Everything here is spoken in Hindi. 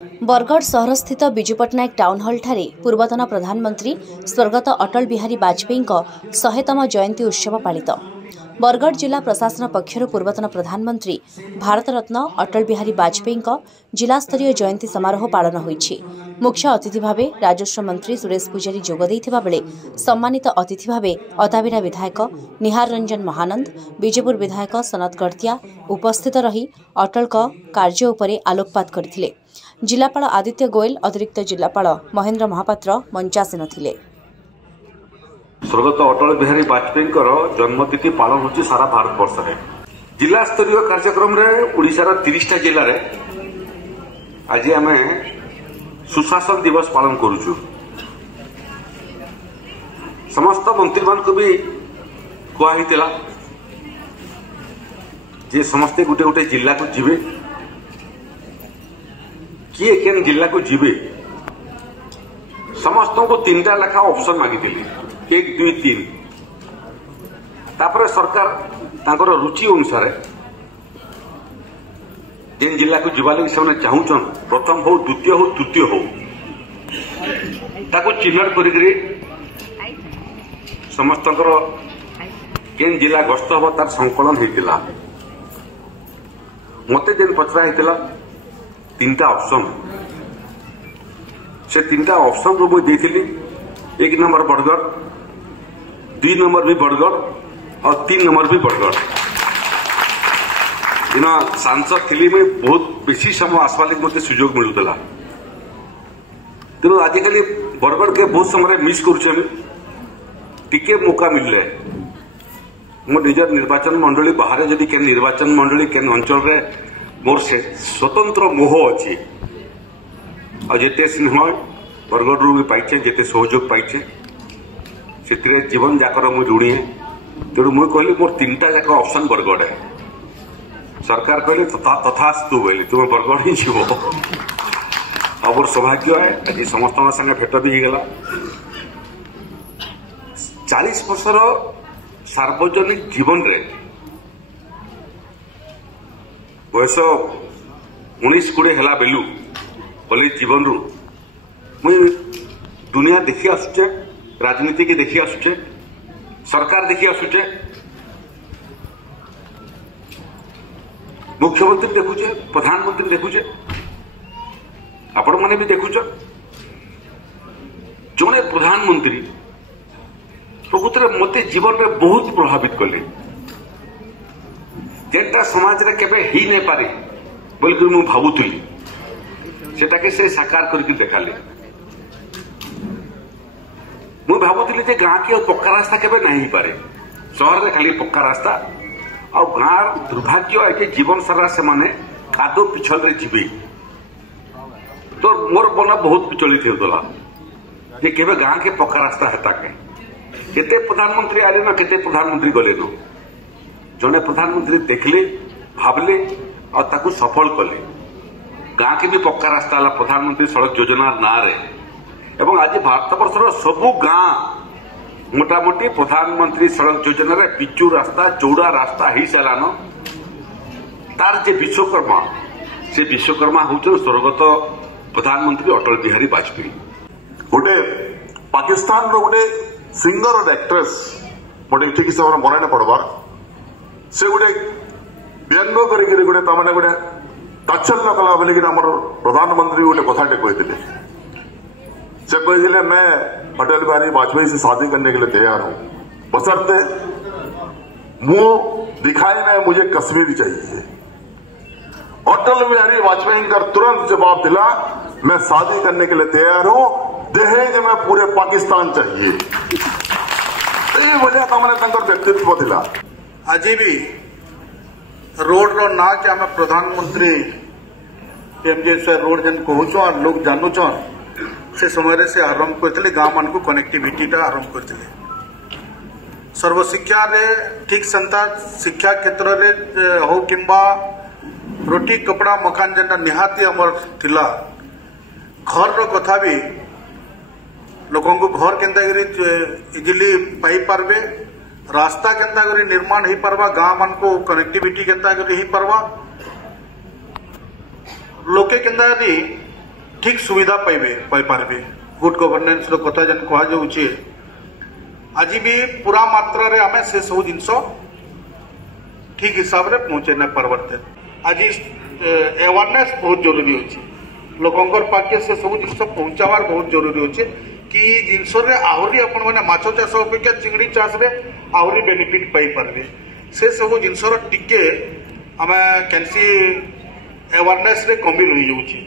बरगढ़ सहर स्थित विजु पट्टनायक टाउन हॉल ठारे पूर्वतन प्रधानमंत्री स्वर्गत अटल बिहारी वाजपेयी 100तम जयंती उत्सव पालित। बरगढ़ जिला प्रशासन पक्षर पूर्वतन प्रधानमंत्री भारत रत्न अटल बिहारी वाजपेयी जिला स्तरीय जयंती समारोह पालन होईछि। मुख्य अतिथि भाव राजस्व मंत्री सुरेश पुजारी जोग देइथिबा बेले सम्मानित अतिथि भाव अताबिरा विधायक निहार रंजन महानंद, विजयपुर विधायक सनत गढ़तिया उपस्थित रही अटल कार्य उपरे आलोकपात करथिले। जिलापाल आदित्य गोयल, अतिरिक्त जिलापाल महेन्द्र महापात्र मंचासीन थिले। स्वर्गत अटल बिहारी वाजपेयी जन्मतिथि पालन होची सारा भारत वर्ष में। जिला स्तरीय कार्यक्रम रे ओडिशार 30टा जिले रे आज आम सुशासन दिवस पालन करूछु। समस्त मंत्री मान को भी कहला जे समस्ते गोटे गोटे जिला को जीवे, किए केन जिला को जीवे, समस्त को 3टा लेखा ऑप्शन मागी 1, 2, 3। तापर सरकार तांकर रुचि अनुसार जिन जिला को जीवा लगी से चाहून प्रथम हो, द्वितीय हो, तृतीय हो ताको चिन्हट करी समस्त केन जिला गस्त हम तार संकलन होता। मते जेन पचरा होता 3टा ऑप्शन, से 3टा ऑप्शन रू मुझे 1 नंबर बरगढ़, 2 नंबर भी बरगढ़ और 3 नंबर भी बरगढ़। दिन सांसद थी मुझे बहुत बेसी समय आसवा लगे मत सुजोग मिलूला। तेणु आजिकल बरगढ़ के बहुत समय मिस करके मौका मिलले मो निज निर्वाचन मंडली बाहर जदि के निर्वाचन मंडली के अंचल रे मोर से स्वतंत्र मोह अच्छी और जिते स्नेह बरगढ़ रू भी पाइचे, जिते सहयोग पाइचे से जीवन जाकर मुझे ऋणी है। तेणु मुझे कहली मोर 3टा जाक ऑप्शन बरगढ़ है। सरकार कहले तथास्तु बोली तुम बरगढ़ ही जीव। और मोर सौभाग्य है आज समस्त संगे भेट भी होगा। 40 वर्षर सार्वजनिक जीवन रे बयस 19-20 है बेलू कॉलेज जीवन रू मुझे दुनिया देखी आसुचे, राजनीति की देखी आसुचे, सरकार देखी आसुचे, मुख्यमंत्री देखुचे, प्रधानमंत्री देखुचे, आपण माने भी देखुच। जड़े प्रधानमंत्री प्रकृत मते जीवन में बहुत प्रभावित कले, जेटा समाज रे केबे ही नहीं पारे बोल मु भावुली सेटा से साकार करके देखाले। मुझे भावुली जे गाँ की पक्का रास्ता केबे नहीं पारे, सहर में खाली पक्का रास्ता और गाँव दुर्भाग्य है जीवन सारा से माने कादो पिछल रे जीवे। तो मोर मन बहुत विचलित होता जे केबे गाँ के पक्का रास्ता हेता केते प्रधानमंत्री आले ना केते प्रधानमंत्री गले न। जड़े प्रधानमंत्री देखले, भावले और ताकू सफल कले। गाँ के भी पक्का रास्ता है प्रधानमंत्री सड़क योजना ना रे। एवं आज भारत वर्षर सबू गाँ मोटामोटी प्रधानमंत्री सड़क योजना रे पिचू रास्ता, चौड़ा रास्ता हो सारान। तार जे विश्वकर्मा से विश्वकर्मा हूँ स्वर्गत प्रधानमंत्री अटल बिहारी वाजपेयी। गोटे पाकिस्तान गोटे सिंगर और एक्ट्रेस मोटे ठीक से मन न पड़बार से गोटे व्यंग कर गोटे गोटे ताच्छल्य कला बोलिक प्रधानमंत्री गोटे कथाटे कहते से कहते मैं अटल बिहारी वाजपेयी से शादी करने के लिए तैयार हूं, बशर्ते मुंह दिखाई में मुझे कश्मीर चाहिए। अटल बिहारी वाजपेयी का तुरंत जवाब दिला मैं शादी करने के लिए तैयार हूं, दहेज में पूरे पाकिस्तान चाहिए। ये वजह मैंने व्यक्तित्व दिला। आज भी रोड रो ना कि आम प्रधानमंत्री एमजे रोड जेन कहून लोग जानून से समय से आरंभ करते गाँव मान को कनेक्टिविटी आरंभ करते। सर्वशिक्षा रे ठीक संता शिक्षा क्षेत्र रे हो किंबा रोटी कपड़ा मकान जेनटा निहाती हमर थिला। घर रो कथा भी लोगों को घर केंता इजिली पाई पारबे, रास्ता केंता निर्माण हो पारबा, गाँव मान को कनेक्टिविटी केंता हो पारबा, लोके केंता ठीक सुविधा पाइबे गुड गवर्नेंस कथा जेन कह जाऊे आज भी पूरा मात्रा रे आमे से सब जिनस ठीक हिसाब रे पहुंचे न पार्बते आज अवेयरनेस बहुत जरूरी होची लोकंकर पाके से सब जिनस पहुंचावार बहुत जरूरी होची कि जिनस रे आहरी आपण माने माछ चाष अपेक्षा चिंगड़ी चाष रे आहरी बेनिफिट पाई पारबे से सब जिनस टिके आमे कैंसी अवेयरनेस रे कमी रही जाउची।